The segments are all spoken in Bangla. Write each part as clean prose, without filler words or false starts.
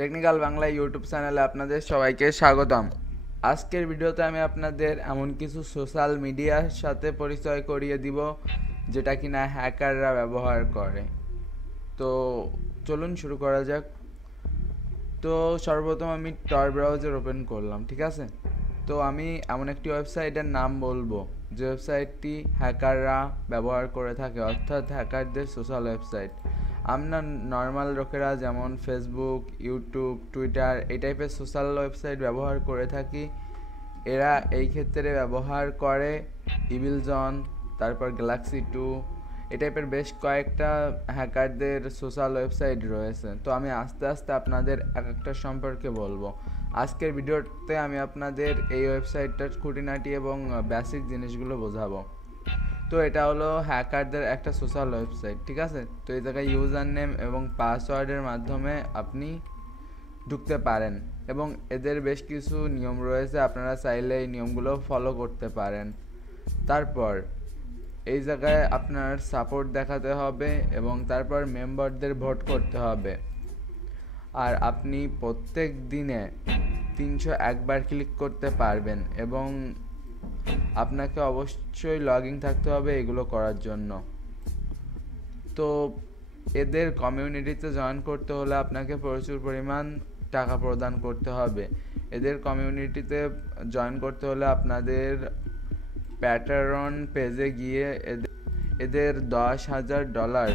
টেকনিক্যাল বাংলা ইউটিউব চ্যানেলে আপনাদের সবাইকে স্বাগতম। আজকের ভিডিওতে আমি আপনাদের এমন কিছু সোশ্যাল মিডিয়ার সাথে পরিচয় করিয়ে দিব যেটা কিনা হ্যাকাররা ব্যবহার করে। তো চলুন শুরু করা যাক। তো সর্বপ্রথম আমি টর ব্রাউজার ওপেন করলাম, ঠিক আছে। তো আমি এমন একটি ওয়েবসাইটের নাম বলবো যে ওয়েবসাইটটি হ্যাকাররা ব্যবহার করে থাকে, অর্থাৎ হ্যাকারদের সোশ্যাল ওয়েবসাইট। আমরা নর্মাল লোকেরা যেমন ফেসবুক, ইউটিউব, টুইটার এই টাইপের সোশ্যাল ওয়েবসাইট ব্যবহার করে থাকি, এরা এই ক্ষেত্রে ব্যবহার করে ইভিলজন, তারপর গ্যালাক্সি 2 এই টাইপের বেশ কয়েকটা হ্যাকারদের সোশ্যাল ওয়েবসাইট রয়েছে। তো আমি আস্তে আস্তে আপনাদের এক একটা সম্পর্কে বলবো। আজকের ভিডিওতে আমি আপনাদের এই ওয়েবসাইটটার খুঁটিনাটি এবং বেসিক জিনিসগুলো বোঝাবো। তো এটা হলো হ্যাকারদের একটা সোশ্যাল ওয়েবসাইট, ঠিক আছে। তো এই জায়গায় ইউজার নেম এবং পাসওয়ার্ডের মাধ্যমে আপনি ঢুকতে পারেন এবং এদের বেশ কিছু নিয়ম রয়েছে, আপনারা চাইলে এই নিয়মগুলো ফলো করতে পারেন। তারপর এই জায়গায় আপনার সাপোর্ট দেখাতে হবে এবং তারপর মেম্বারদের ভোট করতে হবে। আর আপনি প্রত্যেক দিনে 301 বার ক্লিক করতে পারবেন এবং আপনাকে অবশ্যই লগ ইন থাকতে হবে এগুলো করার জন্য। তো এদের কমিউনিটিতে জয়েন করতে হলে আপনাকে প্রচুর পরিমাণ টাকা প্রদান করতে হবে। এদের কমিউনিটিতে জয়েন করতে হলে আপনাদের প্যাটারন পেজে গিয়ে এদের $10,000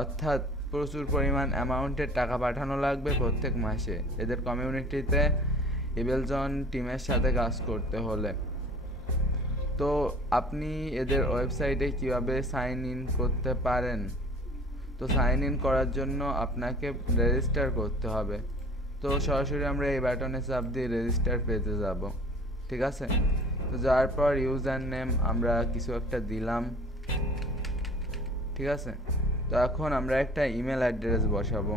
অর্থাৎ প্রচুর পরিমাণ অ্যামাউন্টের টাকা পাঠানো লাগবে প্রত্যেক মাসে এদের কমিউনিটিতে ইভিলজন টিমের সাথে কাজ করতে হলে। তো আপনি এদের ওয়েবসাইটে কিভাবে সাইন ইন করতে পারেন? তো সাইন ইন করার জন্য আপনাকে রেজিস্টার করতে হবে। তো সরাসরি আমরা এই বাটনে চাপ দিয়ে রেজিস্টার পেজে যাব, ঠিক আছে। তো যাওয়ার পর ইউজার নেম আমরা কিছু একটা দিলাম, ঠিক আছে। তো এখন আমরা একটা ইমেল অ্যাড্রেস বসাবো।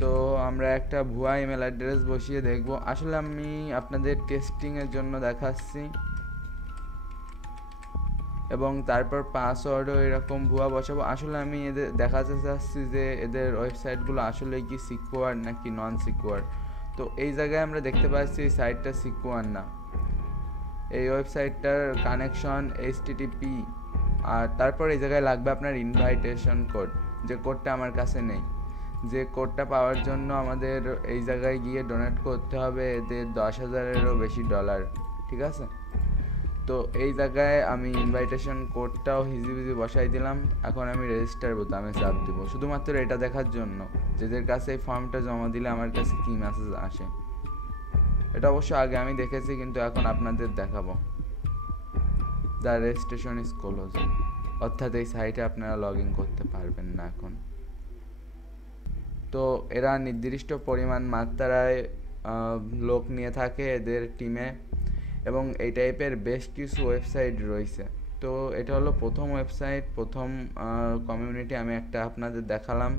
তো আমরা একটা ভুয়া ইমেল অ্যাড্রেস বসিয়ে দেখব। আসলে আমি আপনাদের টেস্টিংয়ের জন্য দেখাচ্ছি এবং তারপর পাসওয়ার্ডও এরকম ভুয়া বসাবো। আসলে আমি এদের দেখাতে চাচ্ছি যে এদের ওয়েবসাইটগুলো আসলে কি সিকিউর নাকি নন সিকিউর। তো এই জায়গায় আমরা দেখতে পাচ্ছি এই সাইটটা সিকিউর না। এই ওয়েবসাইটটার কানেকশন HTTP, আর তারপর এই জায়গায় লাগবে আপনার ইনভাইটেশন কোড, যে কোডটা আমার কাছে নেই। যে কোডটা পাওয়ার জন্য আমাদের এই জায়গায় গিয়ে ডোনেট করতে হবে এদের $10,000-এরও বেশি, ঠিক আছে। তো এই জায়গায় আমি ইনভাইটেশন কোডটাও হিজিবিজি বসাই দিলাম। এখন আমি রেজিস্টার বোতামে চাপ দিব শুধুমাত্র এটা দেখার জন্য যাদের কাছে এই ফর্মটা জমা দিলে আমার কাছে কি মেসেজ আসে। এটা অবশ্য আগে আমি দেখেছি, কিন্তু এখন আপনাদের দেখাবো। দ্য রেজিস্ট্রেশন ইজ ক্লোজ, অর্থাৎ এই সাইটে আপনারা লগ ইন করতে পারবেন না এখন। তো এরা নির্দিষ্ট পরিমাণ মাত্রায় লোক নিয়ে থাকে এদের টিমে এবং এই টাইপের বেশ কিছু ওয়েবসাইট রয়েছে। তো এটা হলো প্রথম ওয়েবসাইট, প্রথম কমিউনিটি আমি একটা আপনাদের দেখালাম।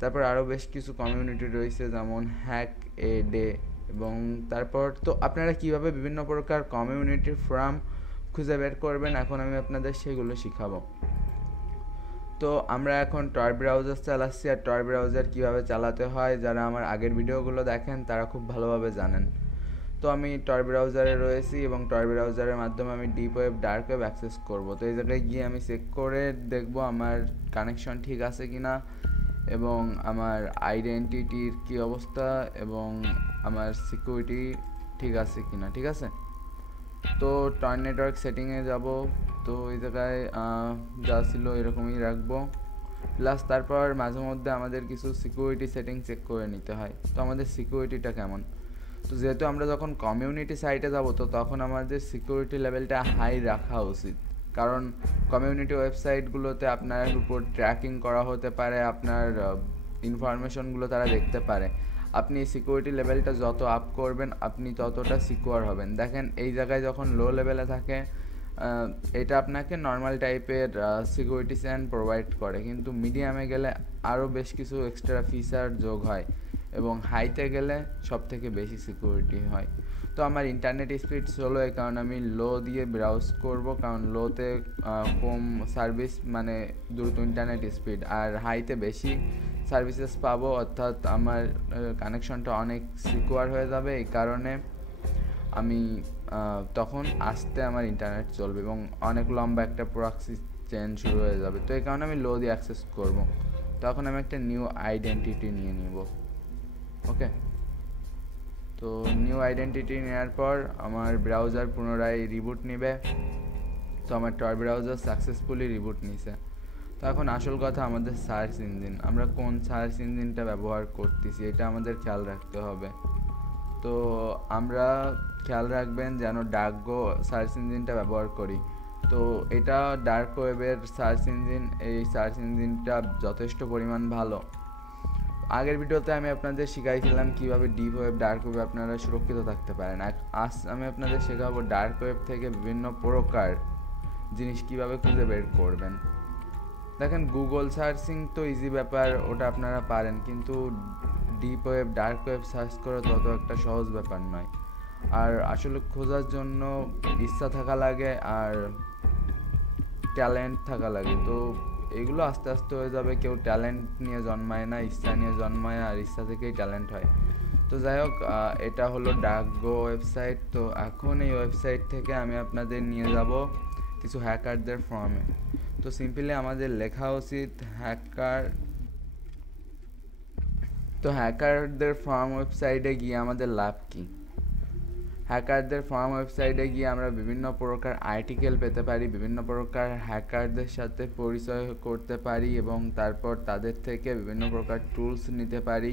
তারপর আরও বেশ কিছু কমিউনিটি রয়েছে যেমন হ্যাক এ ডে, এবং তারপর তো আপনারা কিভাবে বিভিন্ন প্রকার কমিউনিটির ফোরাম খুঁজে বের করবেন এখন আমি আপনাদের সেগুলো শিখাবো। তো আমরা এখন টর ব্রাউজার চালাচ্ছি, আর টর ব্রাউজার কীভাবে চালাতে হয় যারা আমার আগের ভিডিওগুলো দেখেন তারা খুব ভালোভাবে জানেন। তো আমি টর ব্রাউজারে রয়েছি এবং টর ব্রাউজারের মাধ্যমে আমি deep web, dark web access করব। তো এই জায়গায় গিয়ে আমি চেক করে দেখব আমার কানেকশন ঠিক আছে কিনা এবং আমার আইডেন্টিটির কি অবস্থা এবং আমার সিকিউরিটি ঠিক আছে কিনা, ঠিক আছে। তো টর নেটওয়ার্ক সেটিংয়ে যাব। তো এই জায়গায় যা ছিল এরকমই রাখবো, প্লাস তারপর মাঝে মধ্যে আমাদের কিছু সিকিউরিটি সেটিং চেক করে নিতে হয়। তো আমাদের সিকিউরিটিটা কেমন? তো যেহেতু আমরা যখন কমিউনিটি সাইটে যাব তো তখন আমাদের সিকিউরিটি লেভেলটা হাই রাখা উচিত, কারণ কমিউনিটি ওয়েবসাইটগুলোতে আপনার উপর ট্র্যাকিং করা হতে পারে, আপনার ইনফরমেশনগুলো তারা দেখতে পারে। আপনি সিকিউরিটি লেভেলটা যত আপ করবেন আপনি ততটা সিকিউর হবেন। দেখেন এই জায়গায় যখন লো লেভেলে থাকে এটা আপনাকে নর্মাল টাইপের সিকিউরিটি স্যান প্রোভাইড করে, কিন্তু মিডিয়ামে গেলে আরও বেশ কিছু এক্সট্রা ফিচার যোগ হয় এবং হাইতে গেলে সব থেকে বেশি সিকিউরিটি হয়। তো আমার ইন্টারনেট স্পিড স্লো, এই কারণে আমি লো দিয়ে ব্রাউজ করব, কারণ লোতে কম সার্ভিস মানে দ্রুত ইন্টারনেট স্পিড, আর হাইতে বেশি সার্ভিসেস পাবো, অর্থাৎ আমার কানেকশনটা অনেক সিকিউর হয়ে যাবে। এই কারণে আমি তখন আসতে আমার ইন্টারনেট চলবে এবং অনেক লম্বা একটা প্রক্সি চেন শুরু হয়ে যাবে। তো এই কারণে আমি লো দিয়ে অ্যাক্সেস করব। তখন আমি একটা নিউ আইডেন্টিটি নিয়ে নিব। ওকে, তো নিউ আইডেন্টিটি নেওয়ার পর আমার ব্রাউজার পুনরায় রিবুট নেবে। তো আমার টর ব্রাউজার সাকসেসফুলি রিবুট নিছে। তো এখন আসল কথা আমাদের সার্চ ইঞ্জিন, আমরা কোন সার্চ ইঞ্জিনটা ব্যবহার করতেছি এটা আমাদের খেয়াল রাখতে হবে। তো আমরা খেয়াল রাখবেন যেন ডাকগো সার্চ ইঞ্জিনটা ব্যবহার করি। তো এটা ডার্ক ওয়েবের সার্চ ইঞ্জিন, এই সার্চ ইঞ্জিনটা যথেষ্ট পরিমাণ ভালো। আগের ভিডিওতে আমি আপনাদের শিখাইছিলাম কীভাবে ডিপ ওয়েব ডার্ক ওয়েবে আপনারা সুরক্ষিত থাকতে পারেন। আজ আমি আপনাদের শেখাবো ডার্ক ওয়েব থেকে বিভিন্ন প্রকার জিনিস কীভাবে খুঁজে বের করবেন। দেখেন, গুগল সার্চিং তো ইজি ব্যাপার, ওটা আপনারা পারেন, কিন্তু deep web dark web search করা তত একটা সহজ ব্যাপার নয়। আর আসলে খোঁজার জন্য ইচ্ছা থাকা লাগে আর ট্যালেন্ট থাকা লাগে। তো এগুলো আস্তে আস্তে হয়ে যাবে। কেউ ট্যালেন্ট নিয়ে জন্মায় না, ইচ্ছা নিয়ে জন্মায়, আর ইচ্ছা থেকেই ট্যালেন্ট হয়। তো যাই হোক, এটা হলো ডাকগো ওয়েবসাইট। তো এখন এই ওয়েবসাইট থেকে আমি আপনাদের নিয়ে যাব কিছু হ্যাকারদের ফর্মে। তো সিম্পলি আমাদের লেখা উচিত হ্যাকারদের ফর্ম ওয়েবসাইটে গিয়ে আমাদের লাভ কি। হ্যাকারদের ফর্ম ওয়েবসাইটে গিয়ে আমরা বিভিন্ন প্রকার আর্টিকেল পেতে পারি, বিভিন্ন প্রকার হ্যাকারদের সাথে পরিচয় করতে পারি এবং তারপর তাদের থেকে বিভিন্ন প্রকার টুলস নিতে পারি,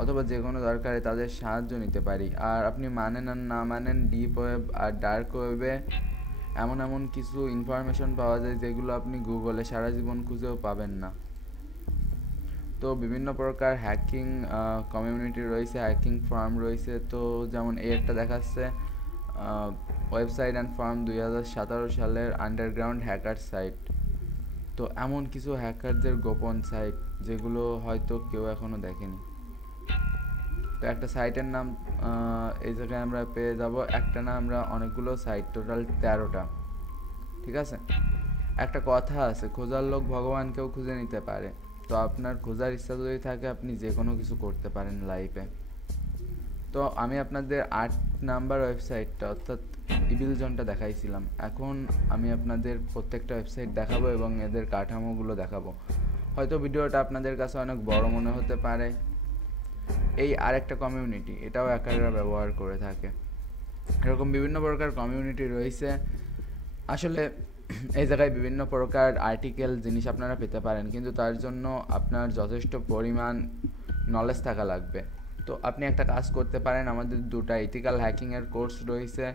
অথবা যে কোনো দরকারে তাদের সাহায্য নিতে পারি। আর আপনি মানেন আর না মানেন, ডিপ ওয়েব আর ডার্ক ওয়েবে এমন এমন কিছু ইনফরমেশন পাওয়া যায় যেগুলো আপনি গুগলে সারা জীবন খুঁজেও পাবেন না। তো বিভিন্ন প্রকার হ্যাকিং কমিউনিটি রয়েছে, হ্যাকিং ফার্ম রয়েছে। তো যেমন এই একটা দেখাচ্ছে ওয়েবসাইট অ্যান্ড ফার্ম 2017 সালের আন্ডারগ্রাউন্ড হ্যাকার সাইট। তো এমন কিছু হ্যাকারদের গোপন সাইট যেগুলো হয়তো কেউ এখনও দেখেনি। তো একটা সাইটের নাম এই জায়গায় আমরা পেয়ে যাব, একটা না, আমরা অনেকগুলো সাইট, টোটাল 13টা। ঠিক আছে, একটা কথা আছে, খোঁজার লোক ভগবানকেও খুঁজে নিতে পারে। তো আপনার খোঁজার ইচ্ছা যদি থাকে আপনি যে কোনো কিছু করতে পারেন লাইফে। তো আমি আপনাদের 8 নাম্বার ওয়েবসাইটটা অর্থাৎ ইভিল জোনটা দেখাইছিলাম। এখন আমি আপনাদের প্রত্যেকটা ওয়েবসাইট দেখাবো এবং এদের কাঠামোগুলো দেখাবো। হয়তো ভিডিওটা আপনাদের কাছে অনেক বড় মনে হতে পারে। এই আরেকটা কমিউনিটি, এটাও হ্যাকাররা ব্যবহার করে থাকে। এরকম বিভিন্ন প্রকার কমিউনিটি রয়েছে। আসলে এই জায়গায় বিভিন্ন প্রকার আর্টিকেল জিনিস আপনারা পেতে পারেন, কিন্তু তার জন্য আপনার যথেষ্ট পরিমাণ নলেজ থাকা লাগবে। তো আপনি একটা কাজ করতে পারেন, আমাদের 2টা ইথিক্যাল হ্যাকিংয়ের কোর্স রয়েছে,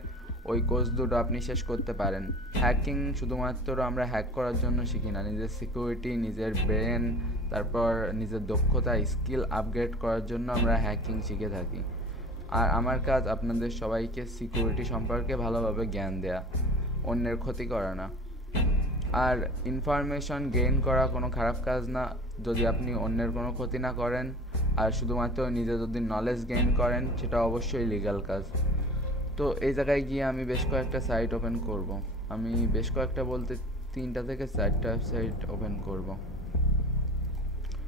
ওই কোর্স দুটো আপনি শেষ করতে পারেন। হ্যাকিং শুধুমাত্র আমরা হ্যাক করার জন্য শিখি না, নিজের সিকিউরিটি, নিজের ব্রেন, তারপর নিজের দক্ষতা, স্কিল আপগ্রেড করার জন্য আমরা হ্যাকিং শিখে থাকি। আর আমার কাজ আপনাদের সবাইকে সিকিউরিটি সম্পর্কে ভালোভাবে জ্ঞান দেয়া, অন্যের ক্ষতি করা না। আর ইনফরমেশন গেইন করা কোনো খারাপ কাজ না যদি আপনি অন্যের কোনো ক্ষতি না করেন, আর শুধুমাত্র নিজে যদি নলেজ গেইন করেন সেটা অবশ্যই লিগ্যাল কাজ। তো এই জায়গায় গিয়ে আমি বেশ কয়েকটা সাইট ওপেন করব। আমি বেশ কয়েকটা বলতে 3টা থেকে 4টা ওয়েবসাইট ওপেন করব।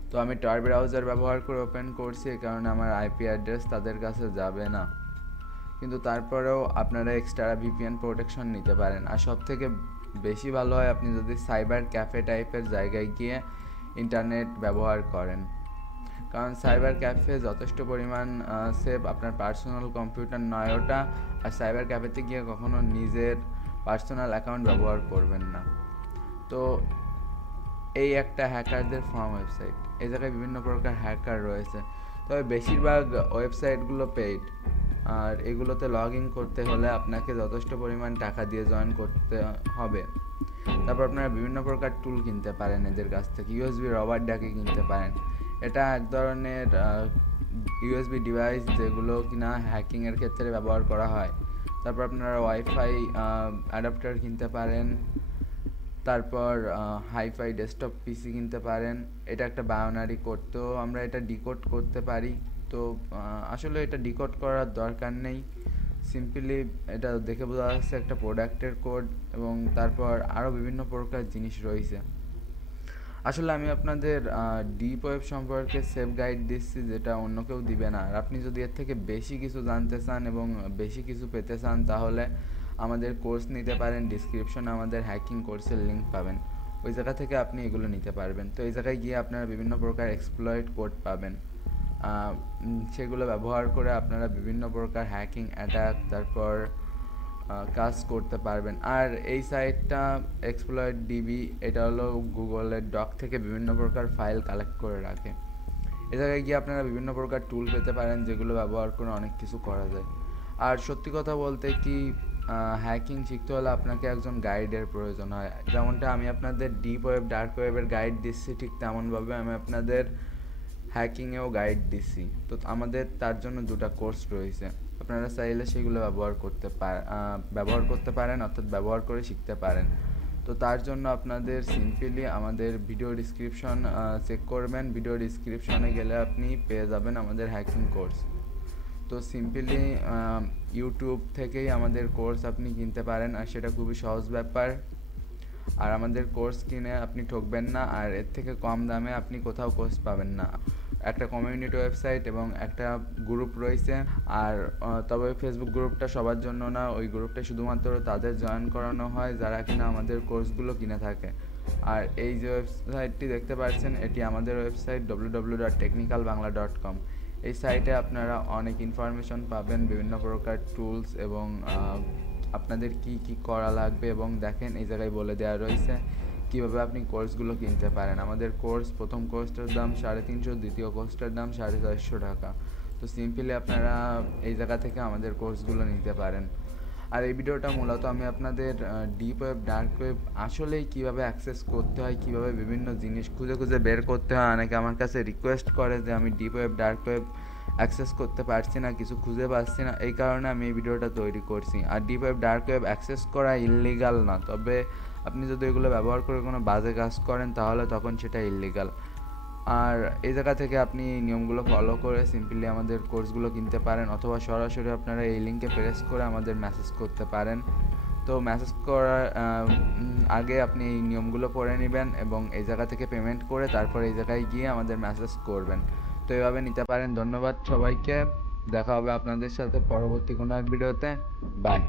তো আমি টর ব্রাউজার ব্যবহার করে ওপেন করছি, এই কারণে আমার আইপি অ্যাড্রেস তাদের কাছে যাবে না। কিন্তু তারপরেও আপনারা এক্সট্রা ভিপিএন প্রোটেকশন নিতে পারেন। আর সবথেকে বেশি ভালো হয় আপনি যদি সাইবার ক্যাফে টাইপের জায়গায় গিয়ে ইন্টারনেট ব্যবহার করেন, কারণ সাইবার ক্যাফে যথেষ্ট পরিমাণ সেফ। আপনার পার্সোনাল কম্পিউটার নয় ওটা। আর সাইবার ক্যাফেতে গিয়ে কখনো নিজের পার্সোনাল অ্যাকাউন্ট ব্যবহার করবেন না। তো এই একটা হ্যাকারদের ফর্ম ওয়েবসাইট, এই জায়গায় বিভিন্ন প্রকার হ্যাকার রয়েছে, তবে বেশিরভাগ ওয়েবসাইটগুলো পেইড। আর এগুলোতে লগ ইন করতে হলে আপনাকে যথেষ্ট পরিমাণ টাকা দিয়ে জয়েন করতে হবে। তারপর আপনারা বিভিন্ন প্রকার টুল কিনতে পারেন এদের কাছ থেকে, ইউএসবি রবার ডাকে কিনতে পারেন। এটা এক ধরনের ইউএসবি ডিভাইস যেগুলো কিনা হ্যাকিংয়ের ক্ষেত্রে ব্যবহার করা হয়। তারপর আপনারা ওয়াইফাই অ্যাডাপ্টার কিনতে পারেন। তারপর হাইফাই ডেস্কটপ পিসি কিনতে পারেন। এটা একটা বাইনারি কোড, তো আমরা এটা ডিকোড করতে পারি। তো আসলে এটা ডিকোড করার দরকার নেই, সিম্পলি এটা দেখে বোঝা যাচ্ছে একটা প্রোডাক্টের কোড। এবং তারপর আরও বিভিন্ন প্রকার জিনিস রয়েছে। আসলে আমি আপনাদের ডিপ ওয়েব সম্পর্কে সেফ গাইড দিচ্ছি, যেটা অন্য কেউ দিবে না। আর আপনি যদি এর থেকে বেশি কিছু জানতে চান এবং বেশি কিছু পেতে চান, তাহলে আমাদের কোর্স নিতে পারেন। ডিসক্রিপশনে আমাদের হ্যাকিং কোর্সের লিঙ্ক পাবেন, ওই জায়গা থেকে আপনি এগুলো নিতে পারবেন। তো এই জায়গায় গিয়ে আপনারা বিভিন্ন প্রকার এক্সপ্লয়েট কোড পাবেন, সেগুলো ব্যবহার করে আপনারা বিভিন্ন প্রকার হ্যাকিং অ্যাটাক তারপর কাজ করতে পারবেন। আর এই সাইটটা এক্সপ্লয়েট ডিবি, এটা হলো গুগলের ডক থেকে বিভিন্ন প্রকার ফাইল কালেক্ট করে রাখে। এ জায়গায় গিয়ে আপনারা বিভিন্ন প্রকার টুল পেতে পারেন, যেগুলো ব্যবহার করে অনেক কিছু করা যায়। আর সত্যি কথা বলতে কি, হ্যাকিং শিখতে হলে আপনাকে একজন গাইডের প্রয়োজন হয়। যেমনটা আমি আপনাদের ডিপ ওয়েব ডার্ক ওয়েবের গাইড দিচ্ছি, ঠিক তেমনভাবে আমি আপনাদের হ্যাকিংয়েও গাইড দিচ্ছি। তো আমাদের তার জন্য দুটো কোর্স রয়েছে, আপনারা চাইলে সেগুলো ব্যবহার করতে পারেন, অর্থাৎ ব্যবহার করে শিখতে পারেন। তো তার জন্য আপনাদের সিম্পলি আমাদের ভিডিও ডিসক্রিপশন চেক করবেন। ভিডিও ডিসক্রিপশনে গেলে আপনি পেয়ে যাবেন আমাদের হ্যাকিং কোর্স। তো সিম্পলি ইউটিউব থেকেই আমাদের কোর্স আপনি কিনতে পারেন, আর সেটা খুবই সহজ ব্যাপার। আর আমাদের কোর্স কিনে আপনি ঠকবেন না, আর এর থেকে কম দামে আপনি কোথাও কোর্স পাবেন না। একটা কমিউনিটি ওয়েবসাইট এবং একটা গ্রুপ রয়েছে। আর তবে ফেসবুক গ্রুপটা সবার জন্য না, ওই গ্রুপটা শুধুমাত্র তাদের জয়েন করানো হয় যারা কিনা আমাদের কোর্সগুলো কিনে থাকে। আর এই যে ওয়েবসাইটটি দেখতে পাচ্ছেন, এটি আমাদের ওয়েবসাইট www.technicalbangla.com। এই সাইটে আপনারা অনেক ইনফরমেশন পাবেন, বিভিন্ন প্রকার টুলস এবং আপনাদের কি কি করা লাগবে। এবং দেখেন এই জায়গায় বলে দেওয়া রয়েছে কীভাবে আপনি কোর্সগুলো কিনতে পারেন। আমাদের কোর্স প্রথম কোর্সটার দাম 350, দ্বিতীয় কোর্সটার দাম 450 টাকা। তো সিম্পলি আপনারা এই জায়গা থেকে আমাদের কোর্সগুলো নিতে পারেন। আর এই ভিডিওটা মূলত আমি আপনাদের ডিপ ওয়েব ডার্ক ওয়েব আসলেই কীভাবে অ্যাক্সেস করতে হয়, কীভাবে বিভিন্ন জিনিস খুঁজে খুঁজে বের করতে হয়। অনেকে আমার কাছে রিকোয়েস্ট করে যে আমি deep web dark web access করতে পারছি না, কিছু খুঁজে পাচ্ছি না, এই কারণে আমি এই ভিডিওটা তৈরি করছি। আর deep web dark web access করা ইললিগাল না, তবে আপনি যদি এগুলো ব্যবহার করে কোনো বাজে কাজ করেন তাহলে তখন সেটা ইললিগাল। আর এই জায়গা থেকে আপনি নিয়মগুলো ফলো করে সিম্পলি আমাদের কোর্সগুলো কিনতে পারেন, অথবা সরাসরি আপনারা এই লিঙ্কে প্রেস করে আমাদের মেসেজ করতে পারেন। তো মেসেজ করার আগে আপনি এই নিয়মগুলো পড়ে নেবেন এবং এই জায়গা থেকে পেমেন্ট করে তারপর এই জায়গায় গিয়ে আমাদের মেসেজ করবেন। তো এভাবে নিতে পারেন। ধন্যবাদ সবাইকে, দেখা হবে আপনাদের সাথে পরবর্তী কোনো এক ভিডিওতে। বাই।